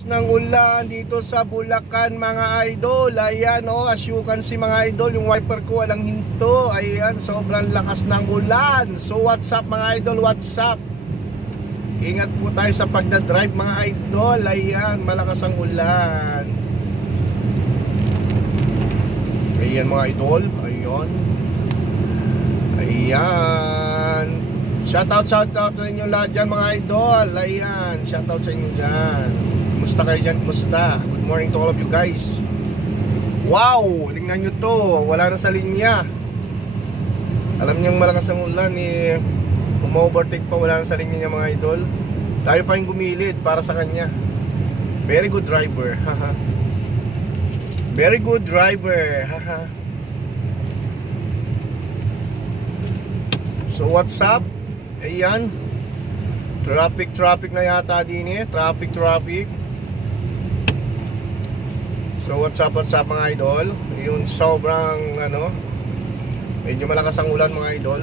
Ng ulan dito sa Bulacan mga idol. Ayan as you can see mga idol, yung wiper ko walang hinto. Ayan, sobrang lakas ng ulan. So what's up mga idol, what's up? Ingat po tayo sa pagdadrive mga idol. Ayan, malakas ang ulan. Ayan mga idol, ayan. Ayan. Shoutout sa inyo lahat dyan mga idol. Ayan, shoutout sa inyo dyan. Kumusta kayo dyan? Kumusta? Good morning to all of you guys. Wow! Tingnan nyo to. Wala na sa linya. Alam nyo malakas ang ulan uma-overtake pa, wala na sa linya niya mga idol. Tayo pa yung gumilid para sa kanya. Very good driver. Very good driver. So what's up? Ayan. Traffic na yata din Traffic. So what's up mga idol? Yung sobrang medyo malakas ang ulan mga idol.